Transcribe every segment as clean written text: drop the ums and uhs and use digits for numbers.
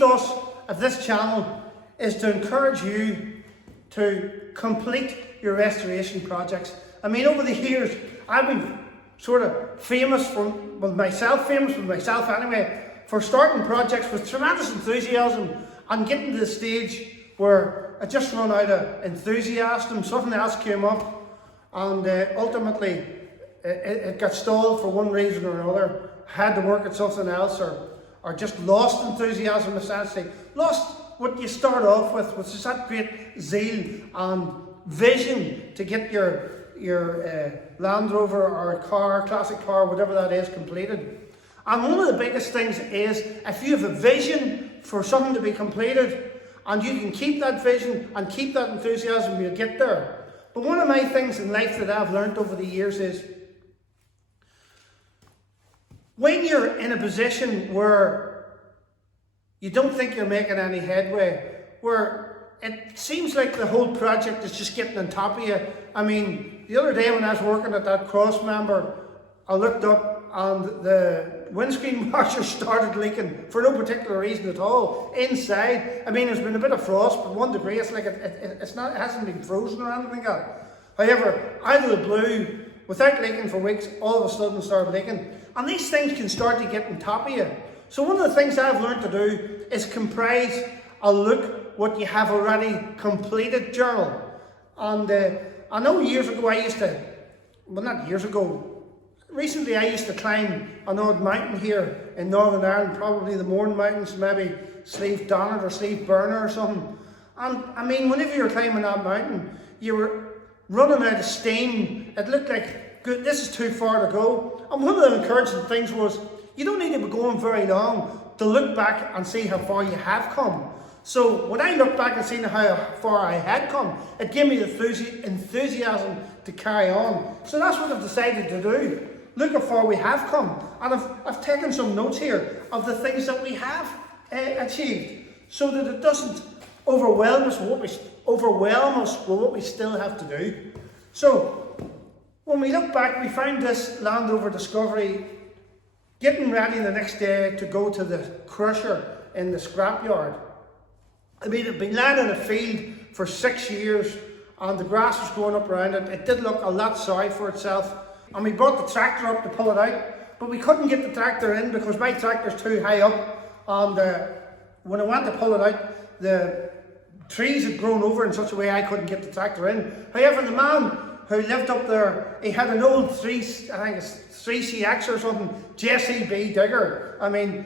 ethos of this channel is to encourage you to complete your restoration projects. I mean, over the years, I've been sort of famous with myself anyway, for starting projects with tremendous enthusiasm and getting to the stage where I just run out of enthusiasm, something else came up, and ultimately it got stalled for one reason or another. Had to work at something else, or just lost enthusiasm, essentially. Lost what you start off with, which is that great zeal and vision to get your Land Rover or a car, classic car, whatever that is, completed. And one of the biggest things is, if you have a vision for something to be completed, and you can keep that vision and keep that enthusiasm, you'll get there. But one of my things in life that I've learned over the years is, when you're in a position where you don't think you're making any headway, where it seems like the whole project is just getting on top of you. I mean, the other day when I was working at that cross member, I looked up and the windscreen washer started leaking for no particular reason at all inside. I mean, there's been a bit of frost, but 1 degree, it's like it hasn't been frozen or anything like that. However, out of the blue, without leaking for weeks, all of a sudden started leaking. And these things can start to get on top of you. So one of the things I've learned to do is comprise a look what you have already completed journal. And I know years ago recently I used to climb an odd mountain here in Northern Ireland, probably the Mourne Mountains, maybe Slieve Donard or Slieve Burner or something. And I mean, whenever you were climbing that mountain, you were running out of steam. It looked like, good, this is too far to go. And one of the encouraging things was, you don't need to be going very long to look back and see how far you have come. So when I looked back and seen how far I had come, it gave me the enthusiasm to carry on. So that's what I've decided to do. Look how far we have come. And I've taken some notes here of the things that we have achieved, so that it doesn't overwhelm us with what we still have to do. So when we look back, we found this Land Rover Discovery getting ready the next day to go to the crusher in the scrapyard. I mean, it had been lying in a field for 6 years and the grass was growing up around it. It did look a lot sorry for itself. And we brought the tractor up to pull it out, but we couldn't get the tractor in because my tractor's too high up. And when I went to pull it out, the trees had grown over in such a way I couldn't get the tractor in. However, the man who lived up there, he had an old 3CX or something, JCB digger. I mean,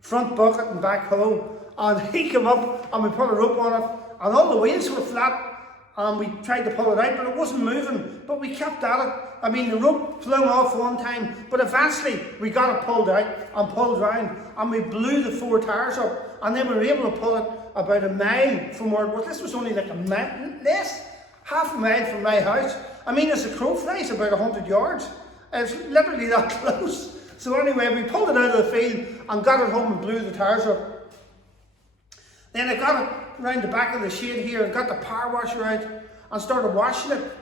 front bucket and back hoe. And he came up and we put a rope on it, and all the wheels were flat, and we tried to pull it out, but it wasn't moving. But we kept at it. I mean, the rope flung off one time, but eventually we got it pulled out and pulled round, and we blew the 4 tires up, and then we were able to pull it about a mile from where it was. This was only like a mile, less, half a mile from my house. I mean, as the crow flies, about 100 yards. It's literally that close. So anyway, we pulled it out of the field and got it home and blew the tires up. Then I got it round the back of the shed here and got the power washer out and started washing it.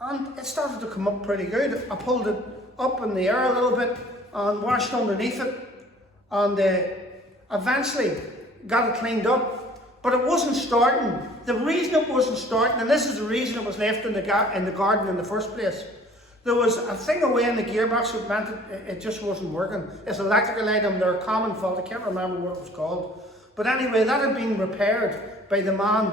And it started to come up pretty good. I pulled it up in the air a little bit and washed underneath it. And eventually got it cleaned up. But it wasn't starting. The reason it wasn't starting, and this is the reason it was left in the garden in the first place, there was a thing away in the gearbox that meant it just wasn't working. It's an electrical item, they're a common fault, I can't remember what it was called. But anyway, that had been repaired by the man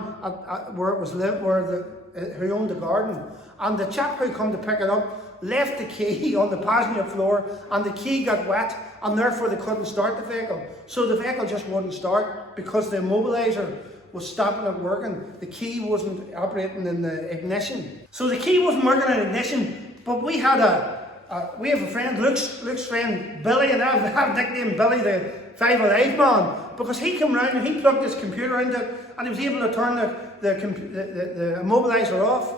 where it was lived, who owned the garden. And the chap who come to pick it up left the key on the passenger floor, and the key got wet, and therefore they couldn't start the vehicle. So the vehicle just wouldn't start because the immobiliser was stopping it working. The key wasn't operating in the ignition. So the key wasn't working in ignition, but we have a friend, Luke's friend Billy, and I've nicknamed Billy the 5 Alive man, because he came round and he plugged his computer into it and he was able to turn the immobiliser off,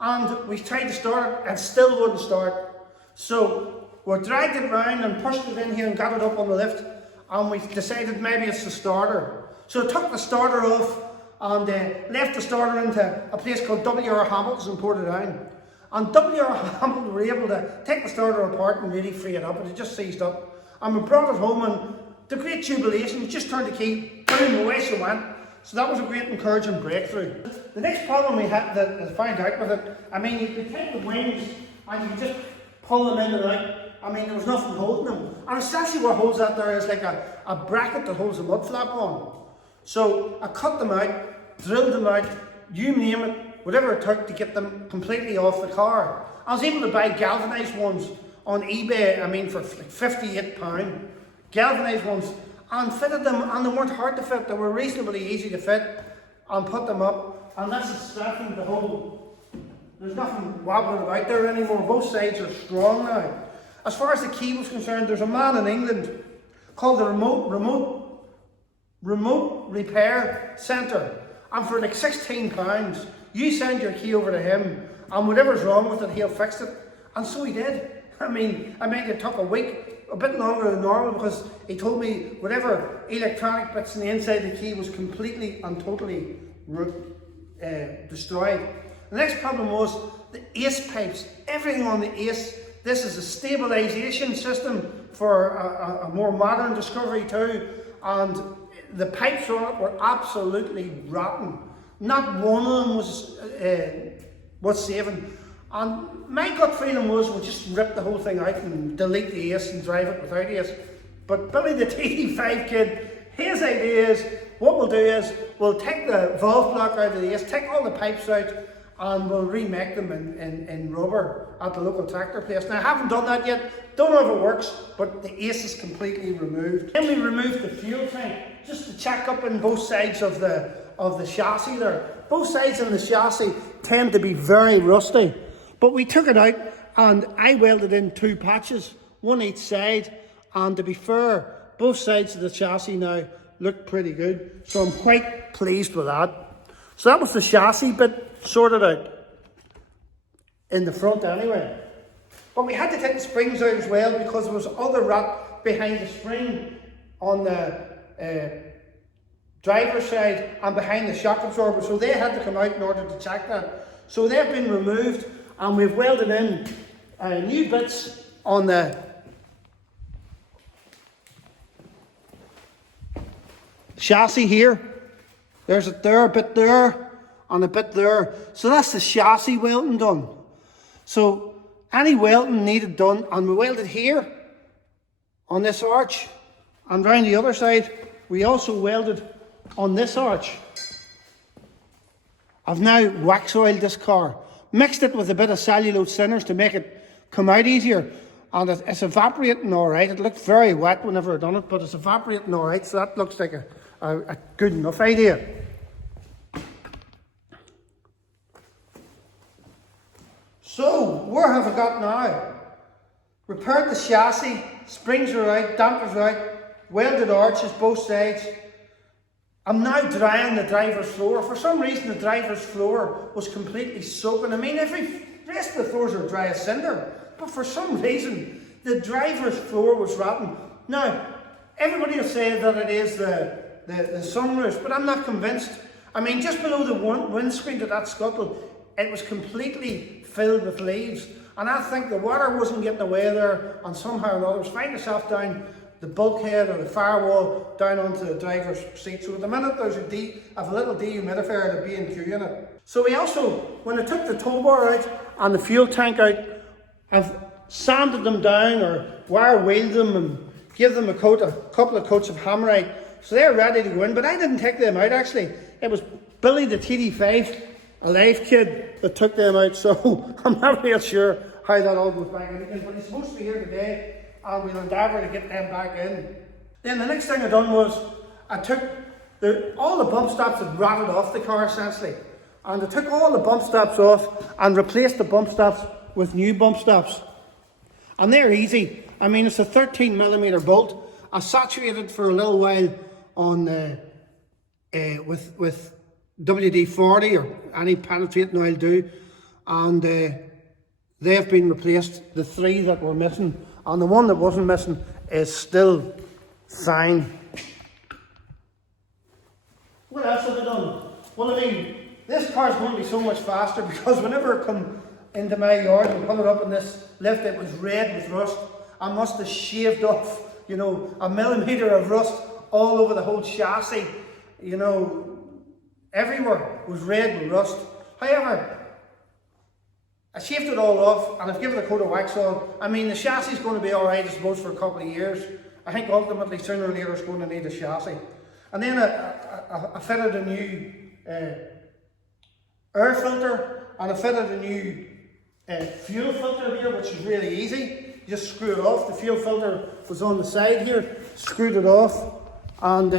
and we tried to start it and still wouldn't start. So we dragged it round and pushed it in here and got it up on the lift, and we decided maybe it's the starter. So I took the starter off and left the starter into a place called W.R. Hamilton's in Portadown. And W.R. Hamilton were able to take the starter apart and really free it up. It had just seized up. And we brought it home, and the great jubilation, you just turned the key, boom, away she went. So that was a great encouraging breakthrough. The next problem we had that I found out with it, I mean, you could take the wings and you could just pull them in and out. I mean, there was nothing holding them. And essentially what holds that there is like a bracket that holds a mud flap on. So I cut them out, drilled them out, you name it, whatever it took to get them completely off the car. I was able to buy galvanised ones on eBay, I mean, for like £58. Galvanised ones, and fitted them, and they weren't hard to fit, they were reasonably easy to fit, and put them up, and this is strapping the whole. There's nothing wobbling about there anymore, both sides are strong now. As far as the key was concerned, there's a man in England called the Remote Repair Centre, and for like £16, you send your key over to him, and whatever's wrong with it, he'll fix it. And so he did. I mean, it took a week, a bit longer than normal, because he told me whatever electronic bits in the inside of the key was completely and totally destroyed. The next problem was the ACE pipes, everything on the ACE. This is a stabilisation system for a more modern Discovery 2, and the pipes on it were absolutely rotten. Not one of them was saving. And my gut feeling was we'll just rip the whole thing out and delete the ACE and drive it without ACE. But Billy the TD5 kid, his idea is, what we'll do is, we'll take the valve block out of the ACE, take all the pipes out, and we'll remake them in rubber at the local tractor place. Now I haven't done that yet, don't know if it works, but the ACE is completely removed. Then we removed the fuel tank, just to check up on both sides of the chassis there. Both sides of the chassis tend to be very rusty. But we took it out and I welded in 2 patches, one each side, and to be fair, both sides of the chassis now look pretty good. So I'm quite pleased with that. So that was the chassis bit sorted out in the front anyway. But we had to take the springs out as well because there was other rot behind the spring on the driver's side and behind the shock absorber. So they had to come out in order to check that. So they've been removed. And we've welded in new bits on the chassis here. There's it there, a bit there, and a bit there. So that's the chassis welding done. So any welding needed done, and we welded here on this arch, and round the other side, we also welded on this arch. I've now wax oiled this car. Mixed it with a bit of cellulose thinners to make it come out easier, and it's evaporating all right. It looked very wet whenever I done it, but it's evaporating all right, so that looks like a good enough idea. So, where have I got now? Repaired the chassis, springs are out, dampers are out, welded arches both sides. I'm now drying the driver's floor. For some reason, the driver's floor was completely soaking. I mean, the rest of the floors are dry as cinder, but for some reason, the driver's floor was rotten. Now, everybody will say that it is the sunroof, but I'm not convinced. I mean, just below the windscreen of that scuttle, it was completely filled with leaves, and I think the water wasn't getting away there, and somehow or another, was finding itself down the bulkhead or the firewall down onto the driver's seat. So at the minute there's a little dehumidifier and a B&Q in it. So we also, when I took the tow bar out and the fuel tank out, I've sanded them down or wire wheeled them and give them a couple of coats of Hammerite. So they're ready to go in, but I didn't take them out actually. It was Billy the TD5, a live kid, that took them out. So I'm not real sure how that all goes back in again, but he's supposed to be here today, and we'll endeavour to get them back in. Then the next thing I done was I took all the bump stops had rotted off the car essentially, and I took all the bump stops off and replaced the bump stops with new bump stops, and they're easy. I mean, it's a 13mm bolt. I saturated for a little while on with WD-40 or any penetrating oil do, and they've been replaced. The 3 that were missing, and the one that wasn't missing is still fine. What else have I done? Well, I mean, this car's going to be so much faster because whenever I come into my yard and pull it up in this lift, it was red with rust. I must have shaved off you know, a millimetre of rust all over the whole chassis, you know, everywhere was red with rust. However, I shaved it all off and I've given it a coat of wax on. I mean, the chassis is going to be alright, I suppose, for a couple of years. I think ultimately, sooner or later, it's going to need a chassis. And then I fitted a new air filter, and I fitted a new fuel filter here, which is really easy. You just screw it off. The fuel filter was on the side here, screwed it off, and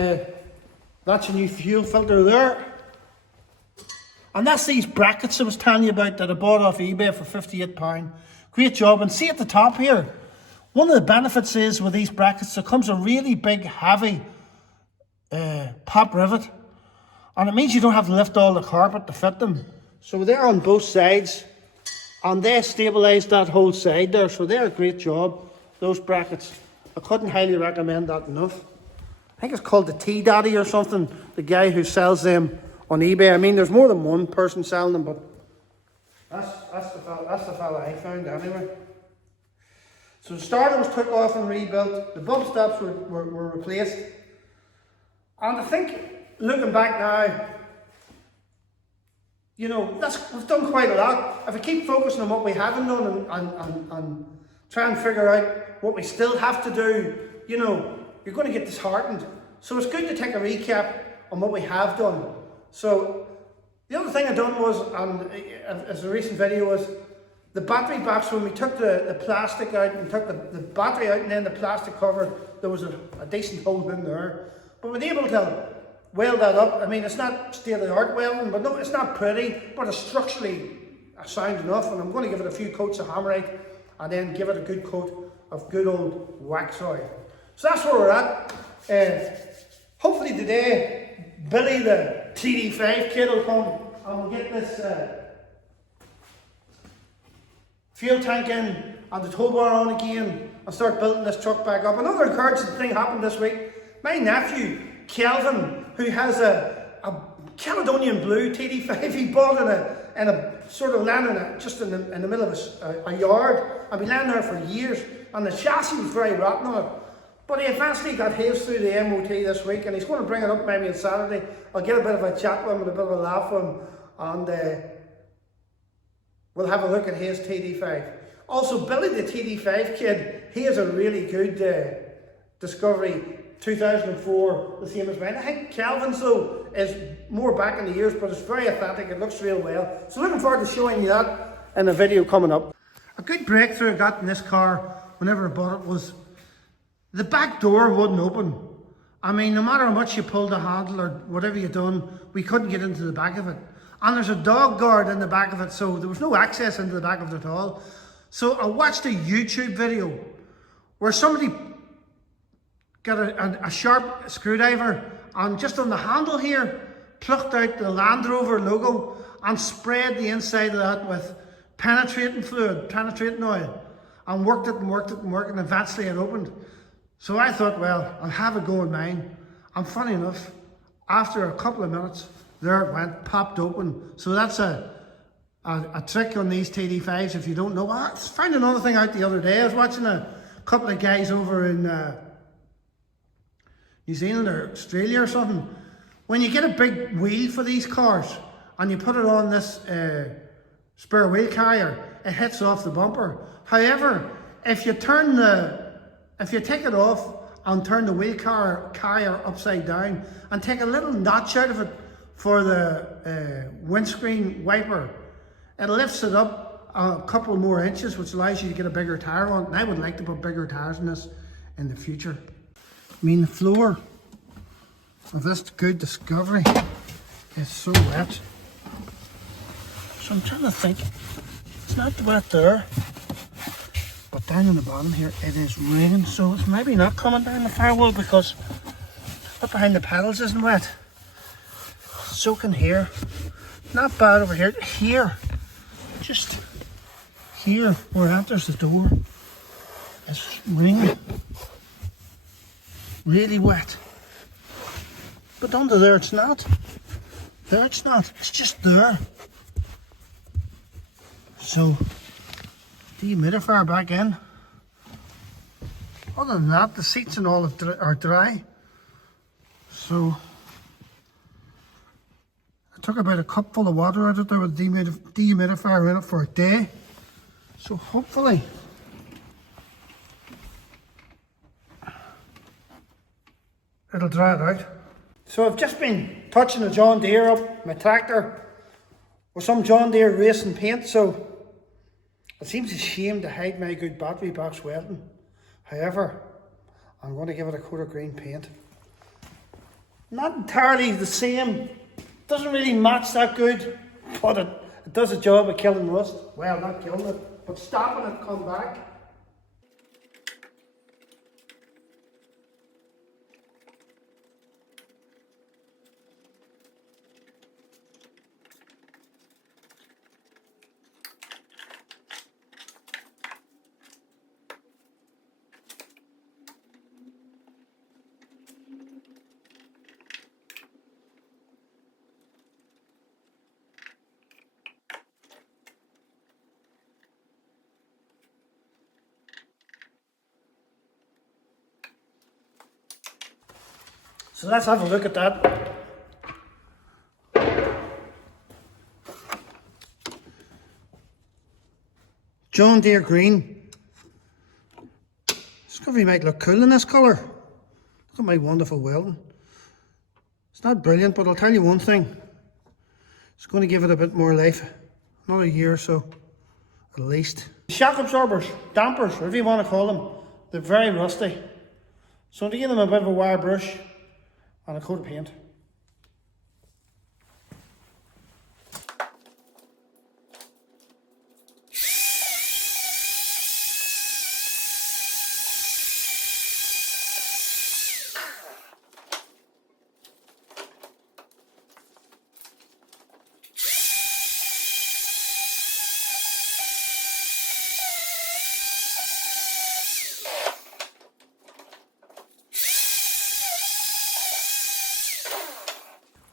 that's a new fuel filter there. And that's these brackets I was telling you about that I bought off eBay for £58. Great job. And see at the top here, one of the benefits is with these brackets, there comes a really big, heavy pop rivet. And it means you don't have to lift all the carpet to fit them. So they're on both sides. And they stabilise that whole side there. So they're a great job, those brackets. I couldn't highly recommend that enough. I think it's called the T-Daddy or something, the guy who sells them on eBay. I mean, there's more than one person selling them, but that's the fella I found anyway. So the starter was took off and rebuilt. The bump stops were replaced. And I think, looking back now, you know, we've done quite a lot. If we keep focusing on what we haven't done and try and figure out what we still have to do, you know, you're going to get disheartened. So it's good to take a recap on what we have done. So the other thing I done was, as a recent video, was the battery box. When we took the plastic out and took the battery out and then the plastic cover, there was a decent hole in there. But we're able to weld that up. I mean, it's not state-of-the-art welding, but no, it's not pretty, but it's structurally sound enough. And I'm going to give it a few coats of Hammerite and then give it a good coat of good old wax oil. So that's where we're at. Hopefully today, Billy the TD5 kid will come and we'll get this fuel tank in and the tow bar on again and start building this truck back up. Another encouraging thing happened this week. My nephew, Kelvin, who has a Caledonian Blue TD5, he bought in a sort of land just in the middle of a yard. I've been landing there for years and the chassis was very rotten on it. But he eventually got his through the MOT this week and he's going to bring it up maybe on Saturday. I'll get a bit of a chat with him and a bit of a laugh with him and we'll have a look at his TD5. Also, Billy the TD5 kid, he has a really good Discovery 2004, the same as mine. I think Kelvin's though is more back in the years, but it's very authentic, it looks real well. So looking forward to showing you that in a video coming up. A good breakthrough I got in this car whenever I bought it was the back door wouldn't open. I mean, no matter how much you pulled the handle or whatever you done, we couldn't get into the back of it. And there's a dog guard in the back of it, so there was no access into the back of it at all. So I watched a YouTube video where somebody got a sharp screwdriver and just on the handle here, plucked out the Land Rover logo and sprayed the inside of that with penetrating fluid, penetrating oil, and worked it and eventually it opened. So I thought, well, I'll have a go in mine. And funny enough, after a couple of minutes, there it went, popped open. So that's a trick on these TD5s if you don't know. I found another thing out the other day. I was watching a couple of guys over in New Zealand or Australia or something. When you get a big wheel for these cars and you put it on this spare wheel carrier, it hits off the bumper. However, if you take it off and turn the wheel carrier upside down and take a little notch out of it for the windscreen wiper, it lifts it up a couple more inches, which allows you to get a bigger tire on it. And I would like to put bigger tires in this in the future. I mean, the floor of this good Discovery is so wet. So I'm trying to think, it's not wet there, but down in the bottom here it is raining, so it's maybe not coming down the firewall because up behind the pedals isn't wet. Soaking here, not bad over here. Here, just here where it enters the door, it's raining, really wet. But under there it's not. There it's not. It's just there. So dehumidifier back in. Other than that, the seats and all are dry. So I took about a cup full of water out of there with a dehumidifier in it for a day. So hopefully it'll dry it out. So I've just been touching the John Deere up, my tractor, with some John Deere racing paint. So it seems a shame to hide my good battery box welding. However, I'm going to give it a coat of green paint. Not entirely the same, doesn't really match that good, but it does a job of killing rust. Well, not killing it, but stopping it come back. So let's have a look at that. John Deere green. Discovery might look cool in this colour. Look at my wonderful welding. It's not brilliant, but I'll tell you one thing. It's going to give it a bit more life. Another year or so, at least. Shock absorbers, dampers, whatever you want to call them, they're very rusty. So to give them a bit of a wire brush and a coat of paint.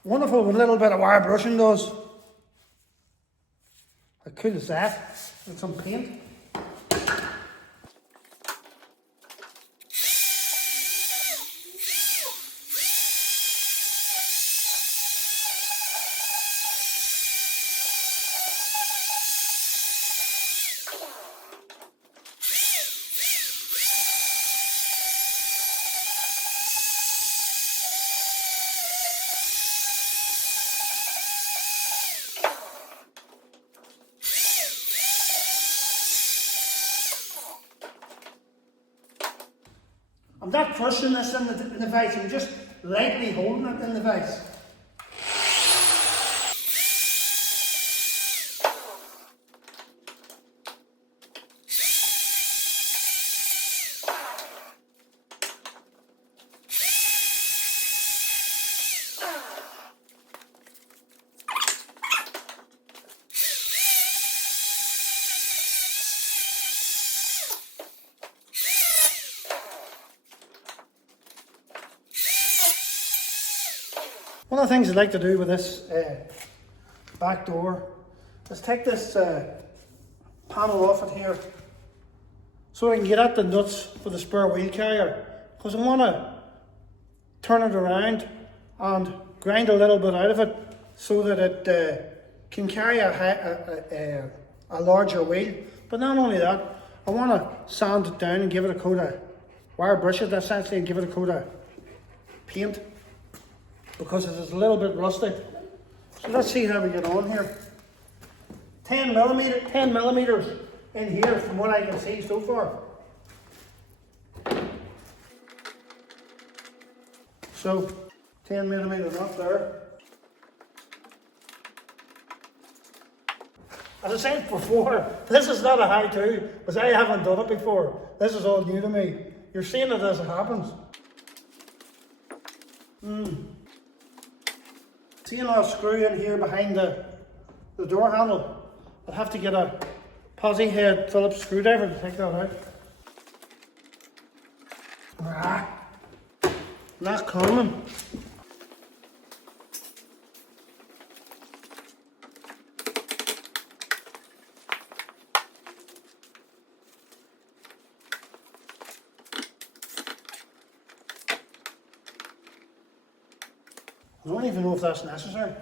Wonderful with a little bit of wire brushing does. How cool is that? With some paint. I'm not crushing this in the vise, I'm just lightly holding it in the vise. One of the things I'd like to do with this back door is take this panel off it here so I can get at the nuts for the spare wheel carrier, because I want to turn it around and grind a little bit out of it so that it can carry a larger wheel. But not only that, I want to sand it down and give it a coat of wire brush it essentially and give it a coat of paint, because it is a little bit rusty. So let's see how we get on here. 10 millimeters in here from what I can see so far. So 10 millimeters up there. As I said before, this is not a how-to, because I haven't done it before. This is all new to me. You're seeing it as it happens. See a little screw in here behind the door handle. I'll have to get a posi head Phillips screwdriver to take that out. Not coming. I don't even know if that's necessary.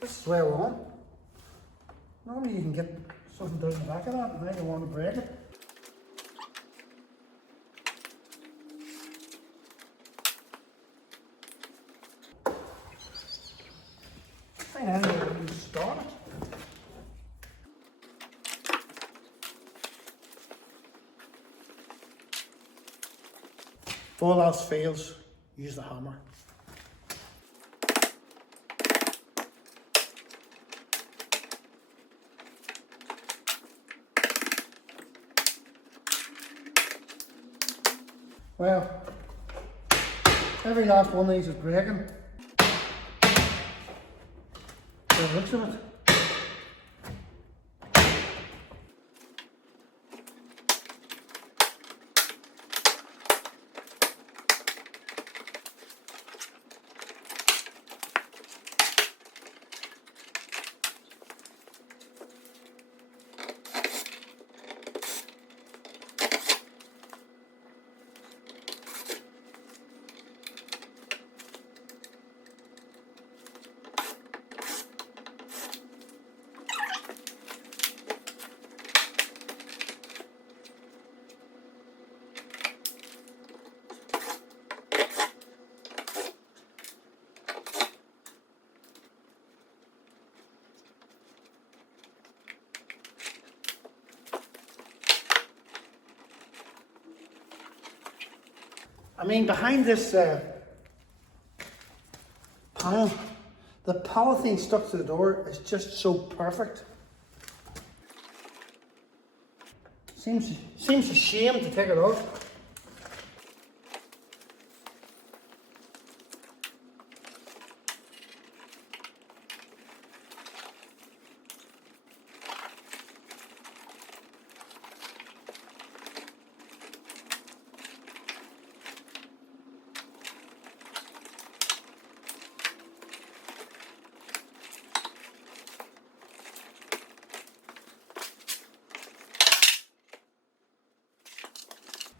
This is where we're on. Normally you can get something down the back of that, and I don't want to break it. I don't know where to start it. If all else fails, use the hammer. Well, every last one of these is breaking. By the looks of it. I mean, behind this panel, the polythene stuck to the door is just so perfect. Seems a shame to take it off.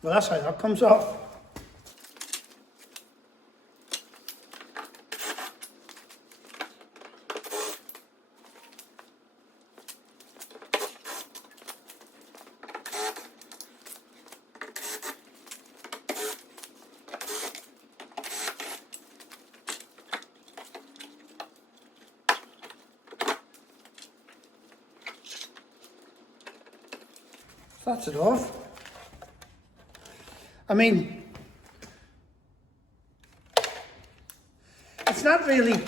Well, that's how that comes off. That's it off. I mean, it's not really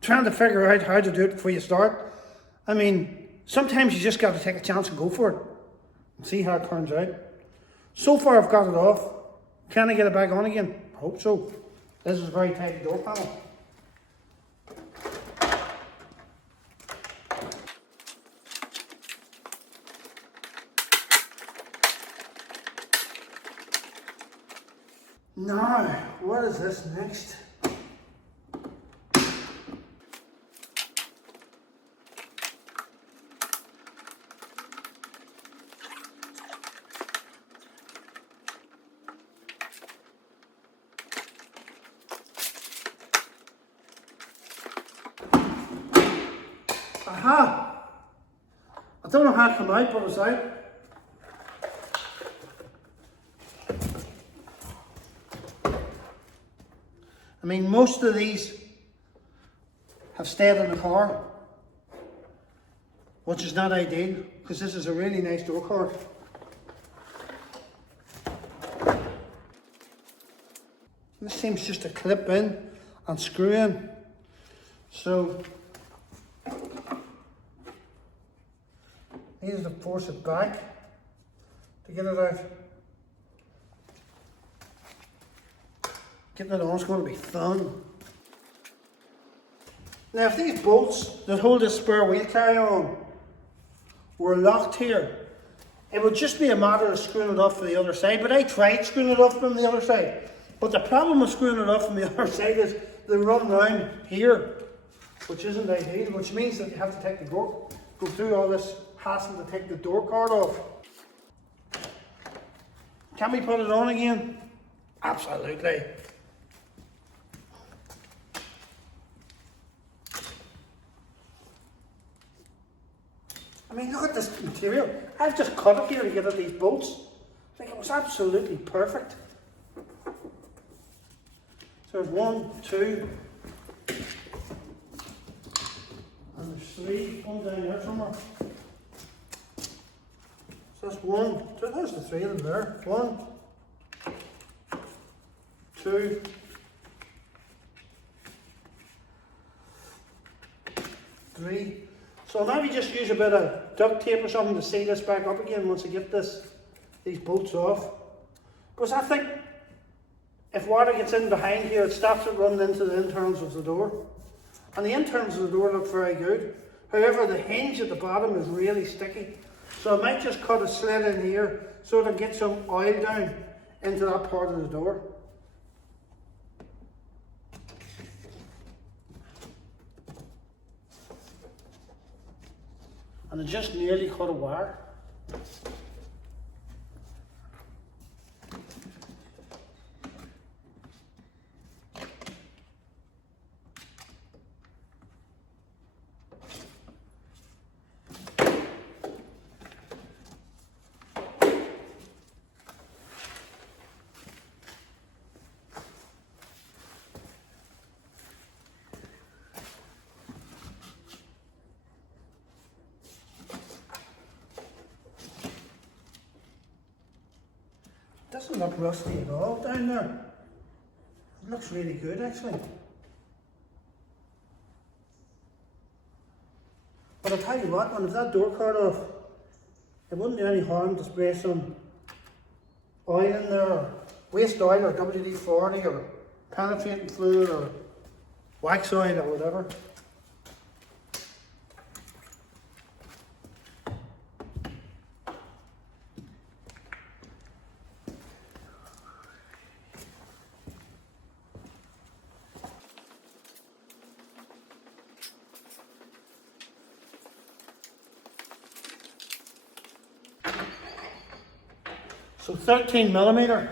trying to figure out how to do it before you start. I mean, sometimes you just got to take a chance and go for it and see how it turns out. So far I've got it off. Can I get it back on again? I hope so. This is a very tight door panel. Now, what is this next? Aha! I don't know how it came out, but it's out. I mean, most of these have stayed in the car, which is not ideal, because this is a really nice door card. This seems just to clip in and screw in. So, need to force it back to get it out. Getting it on is going to be fun. Now, if these bolts that hold this spare wheel carrier on were locked here, it would just be a matter of screwing it off from the other side. But I tried screwing it off from the other side. But the problem with screwing it off from the other side is they run round here, which isn't ideal, which means that you have to take the door, go through all this hassle to take the door card off. Can we put it on again? Absolutely. I mean, look at this material. I've just cut it here to get at these bolts. I think it was absolutely perfect. So there's 1, 2, and there's 3, one down there somewhere. So that's 1, 2, there's the 3 of them there. 1, 2, 3. So now we just use a bit of duct tape or something to seal this back up again once I get these bolts off. Because I think if water gets in behind here, it stops it running into the internals of the door. And the internals of the door look very good. However, the hinge at the bottom is really sticky. So I might just cut a slit in here so to get some oil down into that part of the door. And I just nearly cut a wire. Doesn't look rusty at all down there. It looks really good actually. But I'll tell you what, when it's that door card off, it wouldn't do any harm to spray some oil in there, or waste oil or WD-40 or penetrating fluid or wax oil or whatever. So 13mm.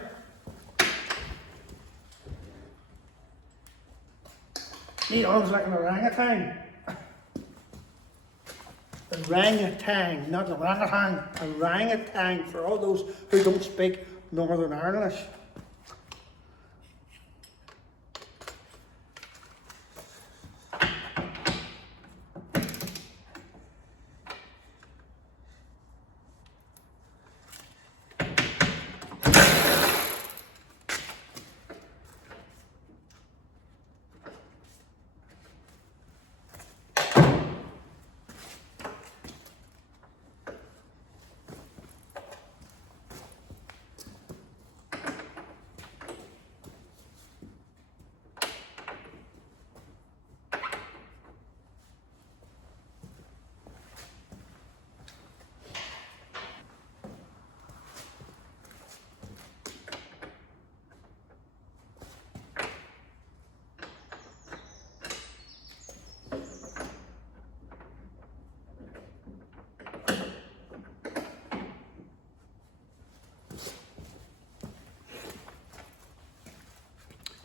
Neat arms like an orangutan. Orangutan, not orangutan. Orangutan for all those who don't speak Northern Irish.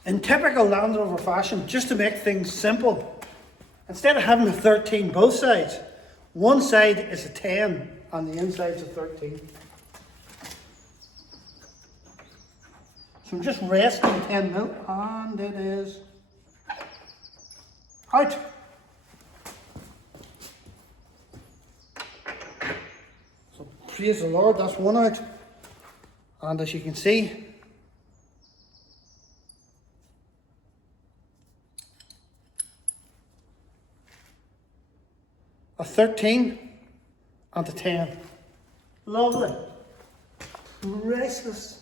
In typical Land Rover fashion, just to make things simple, instead of having a 13 both sides, one side is a 10 and the inside's a 13. So I'm just resting the 10mm and it is out. So praise the Lord, that's one out. And as you can see, a 13 and a 10. Lovely. Restless.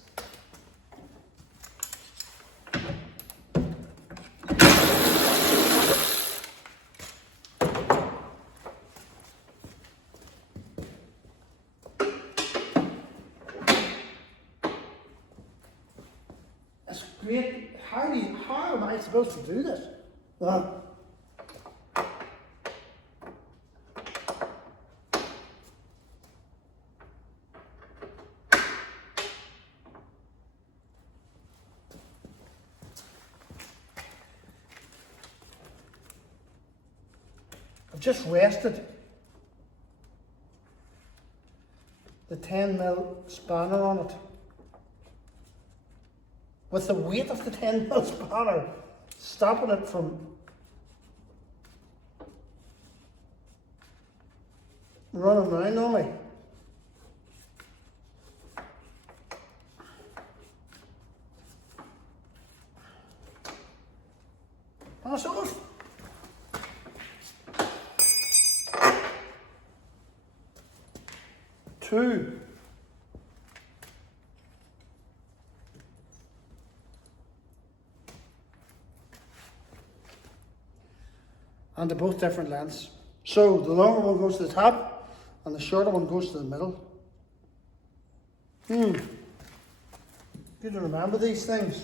It's great. How am I I supposed to do this? I've just rested the 10mm spanner on it. With the weight of the 10mm spanner stopping it from running around on me. Pass off. Two. And they're both different lengths. So the longer one goes to the top and the shorter one goes to the middle. Good to remember these things.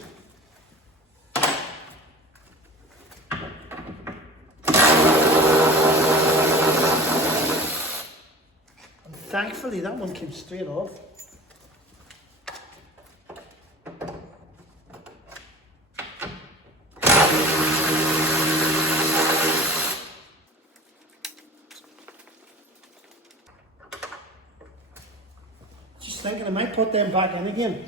And thankfully that one came straight off. Thinking I might put them back in again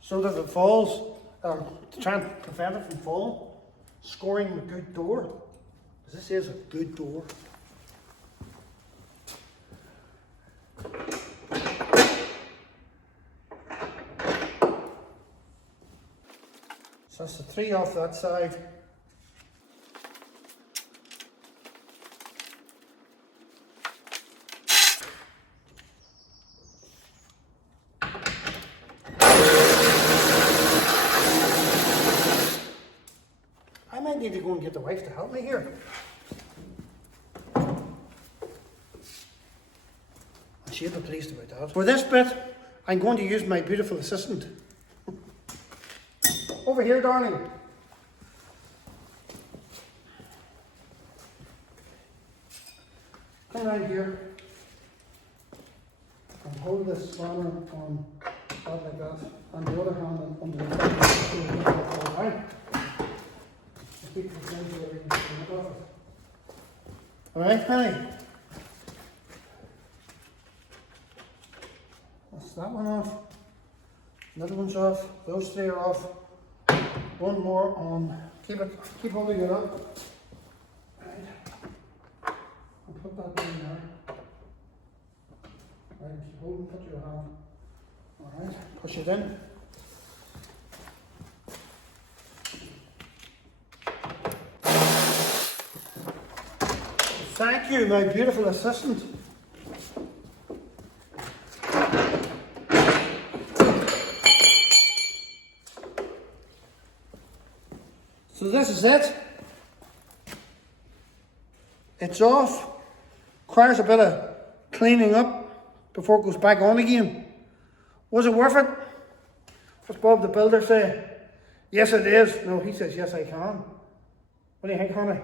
so that if it falls, to try and prevent it from falling, scoring a good door. This is a good door. So that's the 3 off that side. I might need to go and get the wife to help me here. She'll be pleased about that. For this bit, I'm going to use my beautiful assistant. Over here, darling. Come around here and hold this spanner on that like that, and the other hand under the top. Alright. Alright, honey. That's that one off. Another one's off. Those 3 are off. One more on. Keep holding it up. Right. I'll put that in there. Right, keep holding, put your hand. Alright, push it in. Thank you, my beautiful assistant. So this is it. It's off. Requires a bit of cleaning up before it goes back on again. Was it worth it? What's Bob the builder say? Yes it is. No, he says yes I can. What do you think, honey?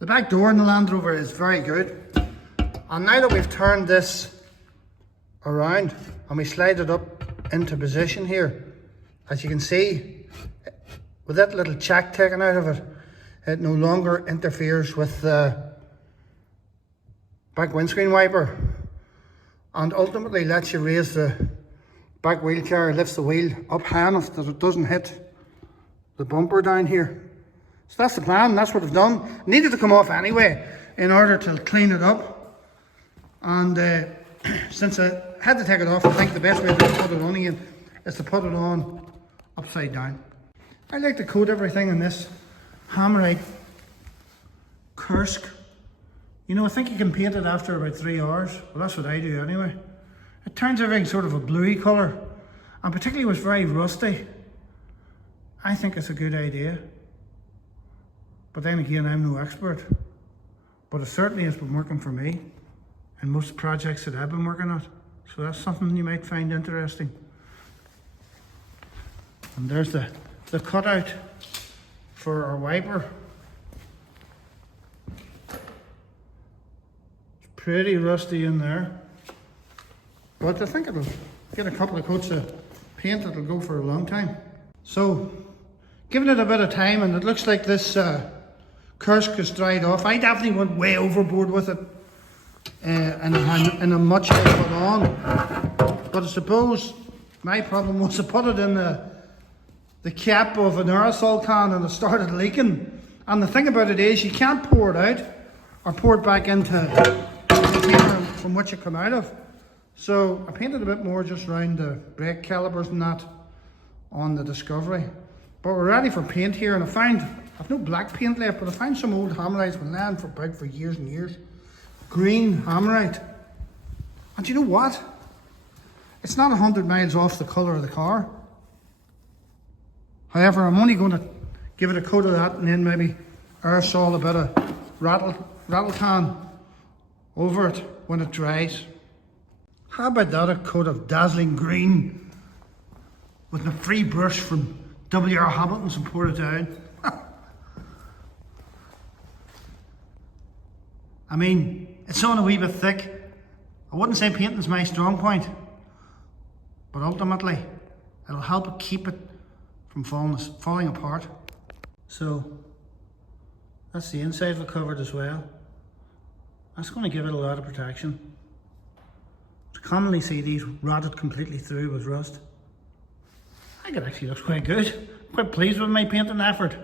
The back door in the Land Rover is very good. And now that we've turned this around and we slide it up into position here, as you can see, with that little check taken out of it, it no longer interferes with the back windscreen wiper, and ultimately lets you raise the back wheelchair, lifts the wheel up high enough that it doesn't hit the bumper down here. So that's the plan, that's what I've done. It needed to come off anyway in order to clean it up, and since I had to take it off, I think the best way to put it on again is to put it on upside down. I like to coat everything in this Hammerite Kursk. You know, I think you can paint it after about 3 hours. Well, that's what I do anyway. It turns everything sort of a bluey colour, and particularly when it's very rusty, I think it's a good idea. But then again, I'm no expert. But it certainly has been working for me in most projects that I've been working at. So that's something you might find interesting. And there's the cutout for our wiper. It's pretty rusty in there, but I think it'll get a couple of coats of paint, it'll go for a long time. So, giving it a bit of time, and it looks like this Kursk is dried off. I definitely went way overboard with it in a much I put on. But I suppose my problem was I put it in the cap of an aerosol can and it started leaking. And the thing about it is you can't pour it out or pour it back into the container from which it come out of. So I painted a bit more just around the brake calipers and that on the Discovery. But we're ready for paint here, and I've no black paint left, but I found some old Hammerites been laying for years and years. Green Hammerite. And you know what? It's not 100 miles off the colour of the car. However, I'm only going to give it a coat of that and then maybe aerosol a bit of rattle can over it when it dries. How about that, a coat of dazzling green with a free brush from W.R. Hamilton's and pour it down? I mean, it's on a wee bit thick. I wouldn't say painting's my strong point, but ultimately it'll help keep it from falling apart. So that's the inside of it covered as well. That's going to give it a lot of protection. You commonly see these rotted completely through with rust. I think it actually looks quite good. I'm quite pleased with my painting effort.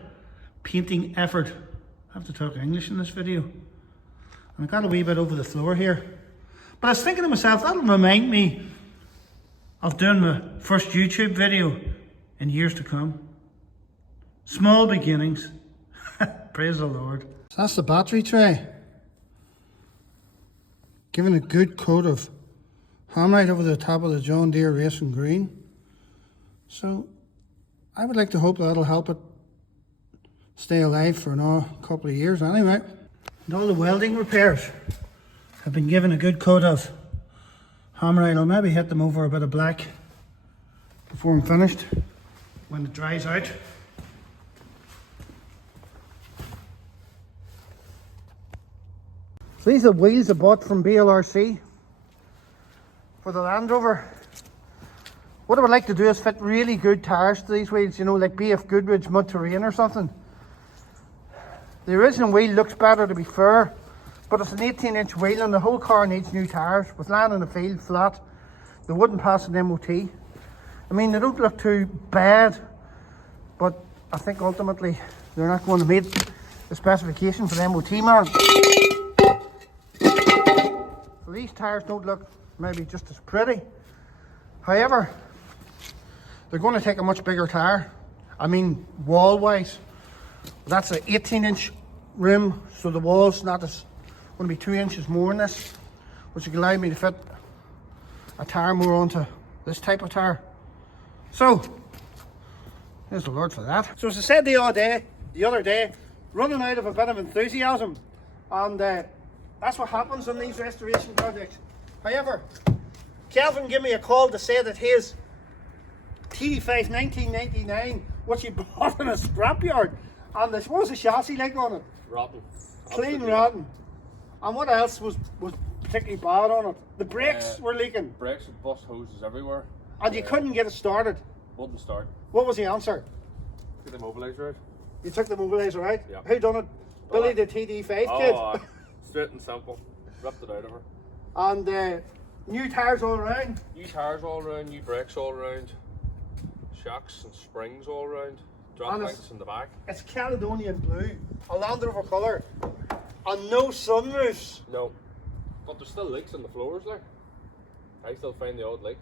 I have to talk English in this video. And I got a wee bit over the floor here. But I was thinking to myself, that'll remind me of doing my first YouTube video in years to come. Small beginnings. Praise the Lord. So that's the battery tray. Giving a good coat of Hammerite over the top of the John Deere Racing Green. So I would like to hope that'll help it stay alive for another couple of years anyway. And all the welding repairs have been given a good coat of Hammerite. I'll maybe hit them over a bit of black before I'm finished when it dries out. So these are the wheels I bought from BLRC for the Land Rover. What I would like to do is fit really good tyres to these wheels, you know, like BF Goodrich Mud Terrain or something. The original wheel looks better, to be fair, but it's an 18-inch wheel and the whole car needs new tyres. With land in the field flat, they wouldn't pass an MOT. I mean, they don't look too bad, but I think ultimately they're not going to meet the specification for the MOT man. So these tyres don't look maybe just as pretty. However, they're going to take a much bigger tyre. I mean, wall-wise. That's an 18-inch rim, so the wall's not as going to be 2 inches more in this, which will allow me to fit a tyre more onto this type of tyre. So, there's the Lord for that. So as I said the other day, running out of a bit of enthusiasm, and that's what happens on these restoration projects. However, Kelvin gave me a call to say that his TD5 1999, which he bought in a scrapyard, and what was the chassis like on it? Rotten. Clean rotten. And what else was particularly bad on it? The brakes were leaking. Brakes and bust hoses everywhere. And you couldn't get it started. Wouldn't start. What was the answer? Took the mobiliser out. You took the mobiliser out? Yeah. Who done it? Billy the TD5 kid? Straight and simple. Ripped it out of her. And new tyres all around? New tyres all around, new brakes all around. Shocks and springs all around. Drop links in the back. It's Caledonian blue. A Land Rover colour. And no sunroofs. No. But there's still leaks in the floors there. I still find the odd leak.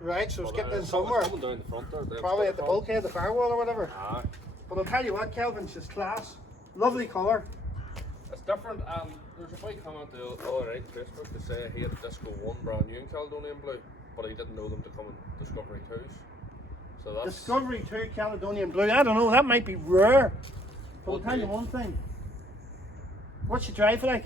Right, so it's getting in somewhere. It's coming down the front there. Probably at the bulkhead, the firewall or whatever. Aye. But I'll tell you what, Kelvin, it's just class. Lovely colour. It's different. There's a boy comment the other night on Facebook to say he had a Disco 1 brand new in Caledonian blue, but he didn't know them to come in Discovery 2s. So that's Discovery 2 Caledonian blue. I don't know, that might be rare. But I'll tell you one thing. What's your drive like?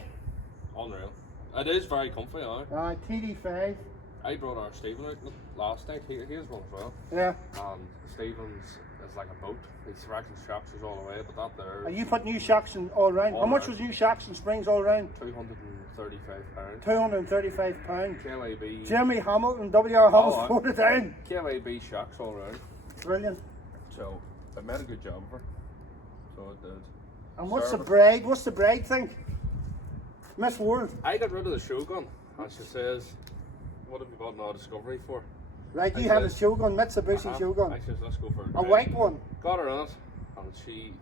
Unreal. It is very comfy, aye. TD5. I brought our Stephen out last night. He has one as well. Yeah. And Stephen's is like a boat. He's racking straps all the way, but that there. And you put new shocks in all around. How much was new shocks and springs all around? £235. £235. KYB. Jeremy Hamilton, WR Hamilton, put it down. KYB shocks all around. Brilliant. So I made a good job of her. So it did. And what's the bride? What's the bride think? Miss World. I got rid of the Shogun, and she says, "What have you bought now Discovery for?" Right, you had a Shogun, Mitsubishi Shogun. I says, "Let's go for a white one." Got her in it, and she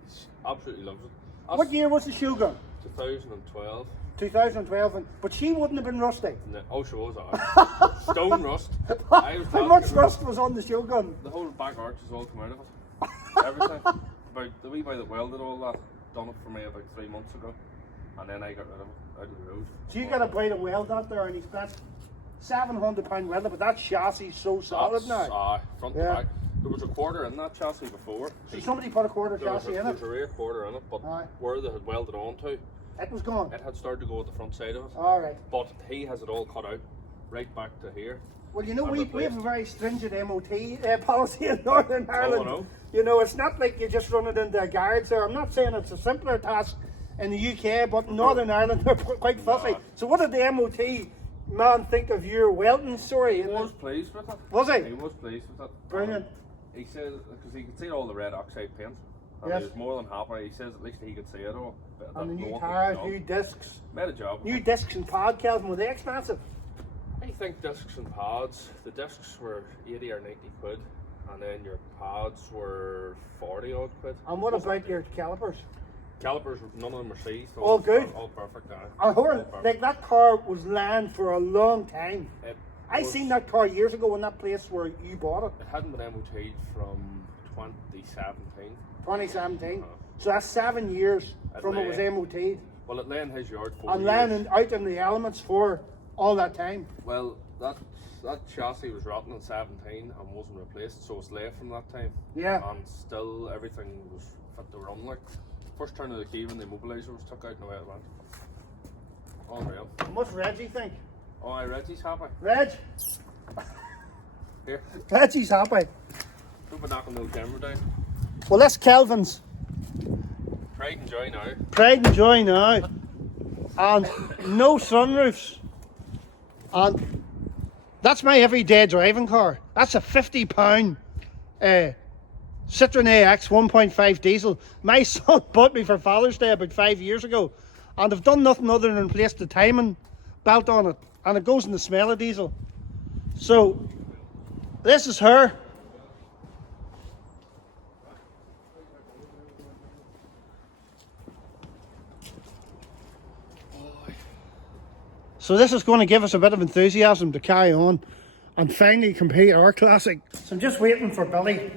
absolutely loves it. What year was the Shogun? 2012. 2012, but she wouldn't have been rusty. No, oh, she was. Stone rust. How much rust was on the Shogun? The whole back arch has all come out of it. Everything. About the wee boy that welded all that done it for me about 3 months ago, and then I got rid of it out of the road. So you got a boy to weld that there, and he spent £700 welding, but that chassis is so solid now. Front to back. There was a quarter in that chassis before. So somebody put a quarter chassis in it? There was a rear quarter in it, but where they had welded onto, it was gone. It had started to go at the front side of it. Alright. But he has it all cut out, right back to here. Well, you know, we have a very stringent MOT policy in Northern Ireland. Oh, I know. You know, it's not like you just run it into a garage there. I'm not saying it's a simpler task in the UK, but in Northern Ireland they're quite fussy. So what did the MOT man think of your welding story? He was pleased with it. Was he? He was pleased with it. Brilliant. He said, because he could see all the red oxide paint. And yes. He was more than happy. He says at least he could see it all. And the new tyres, new discs. Made a job. New discs and pad, Kelvin, were they expensive? I think discs and pads, the discs were 80 or 90 quid, and then your pads were 40 odd quid. And what about your calipers? Calipers, none of them were seized. All good? All perfect. Like that car was land for a long time. I seen that car years ago in that place where you bought it. It hadn't been MOT'd from 2017. 2017. So that's 7 years from it was MOT'd. Well, it lay in his yard for and laying out in the elements for all that time. Well, that chassis was rotten in 17 and wasn't replaced, so it's lay from that time. Yeah. And still everything was fit to run like. First turn of the key when the immobiliser was took out and away it went. Unreal. What's Reggie think? Oh, aye, Reggie's happy. Reg? Here. Reggie's happy. Don't be knocking the camera down. Well, that's Kelvin's. Pride and joy now. Pride and joy now. And no sunroofs. And that's my everyday driving car. That's a £50 Citroen AX 1.5 diesel. My son bought me for Father's Day about 5 years ago, and they've done nothing other than place the timing belt on it, and it goes in the smell of diesel. So this is her. So this is going to give us a bit of enthusiasm to carry on and finally complete our classic. So I'm just waiting for Billy,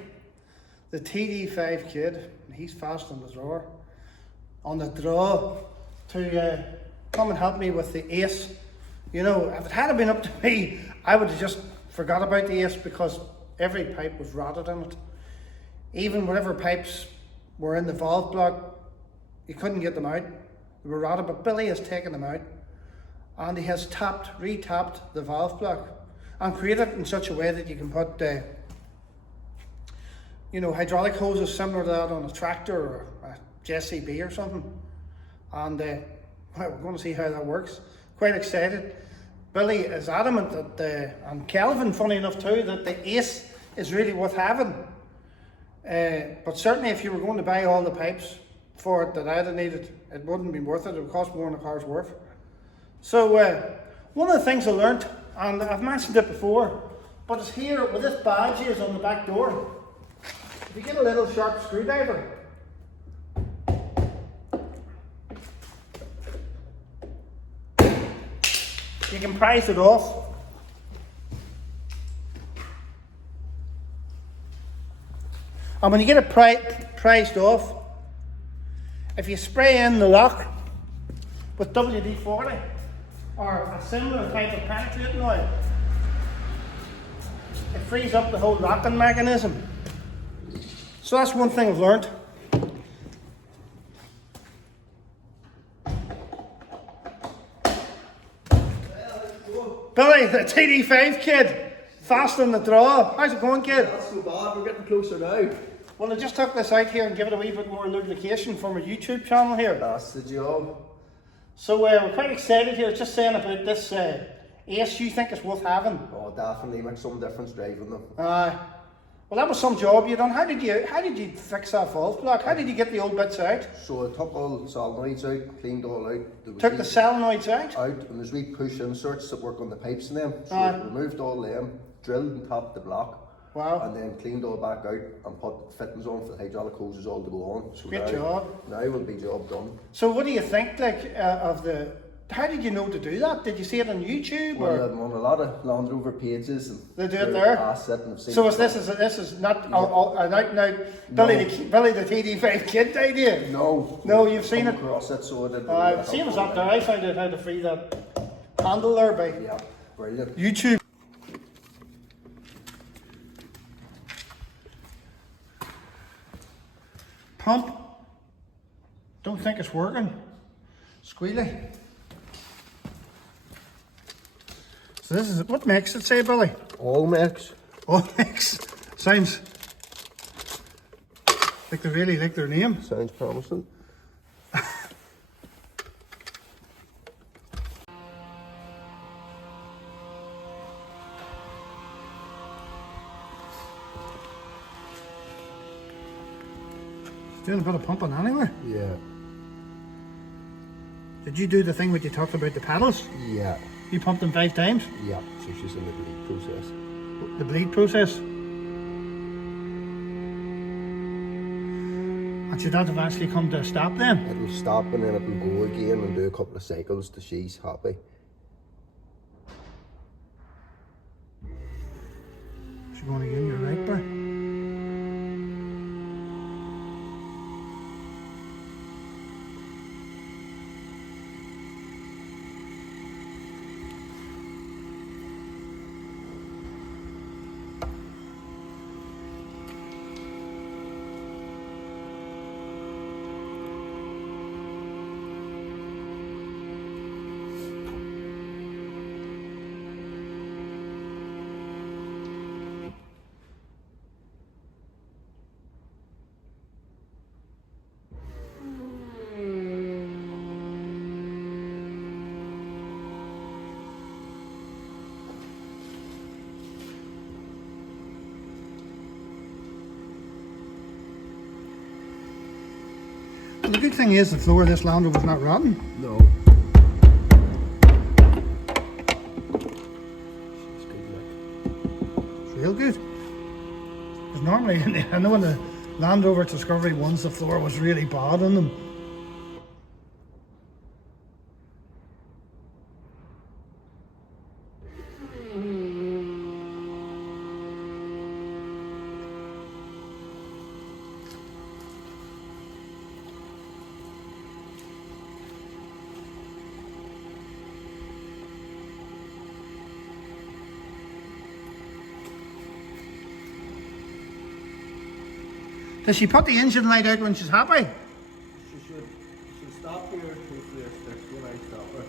the TD5 kid. He's fast on the draw, to come and help me with the ace. You know, if it had been up to me, I would have just forgot about the ace because every pipe was rotted in it. Even whatever pipes were in the valve block, you couldn't get them out. They were rotted, but Billy has taken them out. And he has re-tapped the valve block and created it in such a way that you can put, hydraulic hoses similar to that on a tractor or a JCB or something. and well, we're going to see how that works. Quite excited. Billy is adamant that, and Kelvin, funny enough too, that the Ace is really worth having. But certainly if you were going to buy all the pipes for it that I'd have needed, it wouldn't be worth it. It would cost more than a car's worth. So one of the things I learnt, and I've mentioned it before, but it's here with this badge here is on the back door. If you get a little sharp screwdriver, you can prise it off. And when you get it prized off, if you spray in the lock with WD-40 or a similar type of penetrating oil, it frees up the whole locking mechanism. So that's one thing I've learned. Billy, the TD5 kid, fast on the draw. How's it going, kid? That's so bad, we're getting closer now. Well, I just took this out here and give it a wee bit more lubrication for my YouTube channel here. That's the job. So we're quite excited here, just saying about this Ace. You think it's worth having? Oh, definitely makes some difference driving them. Well, that was some job you done. How did you fix that valve block? How did you get the old bits out? So I took all the solenoids out, cleaned all out. Took the solenoids out? And there's wee push inserts that work on the pipes in them. So I removed all them, drilled and tapped the block. Wow. And then cleaned all back out and put fittings on for the hydraulic hoses all to go on. So Great job. Now will be job done. So what do you think of the... How did you know to do that? Did you see it on YouTube? Well, or? I'm on a lot of Land Rover pages. And They do it there? So this is not an out-and-out Billy the TD5 kid idea? No. No, you've seen it? Across it, so I did. Same as up there. I found out how to free that handle there by brilliant. YouTube. Pump. Don't think it's working. Squealy. So this is what makes it say, Billy? All mix. All mix. Sounds like they really like their name. Sounds promising. Doing a bit of pumping anyway. Yeah. Did you do the thing where you talked about the pedals? Yeah. You pumped them 5 times? Yeah. So she's in the bleed process. The bleed process? And should that have actually come to a stop then? It will stop and then it will go again and do a couple of cycles till she's happy. She's going again, you're right, bro. The good thing is the floor of this Land Rover is not rotten. No. She's good, like. It's real good. Because normally, I know in the Land Rover Discovery ones, the floor was really bad on them. Does she put the engine light out when she's happy? She should stop here hopefully if when I stop her.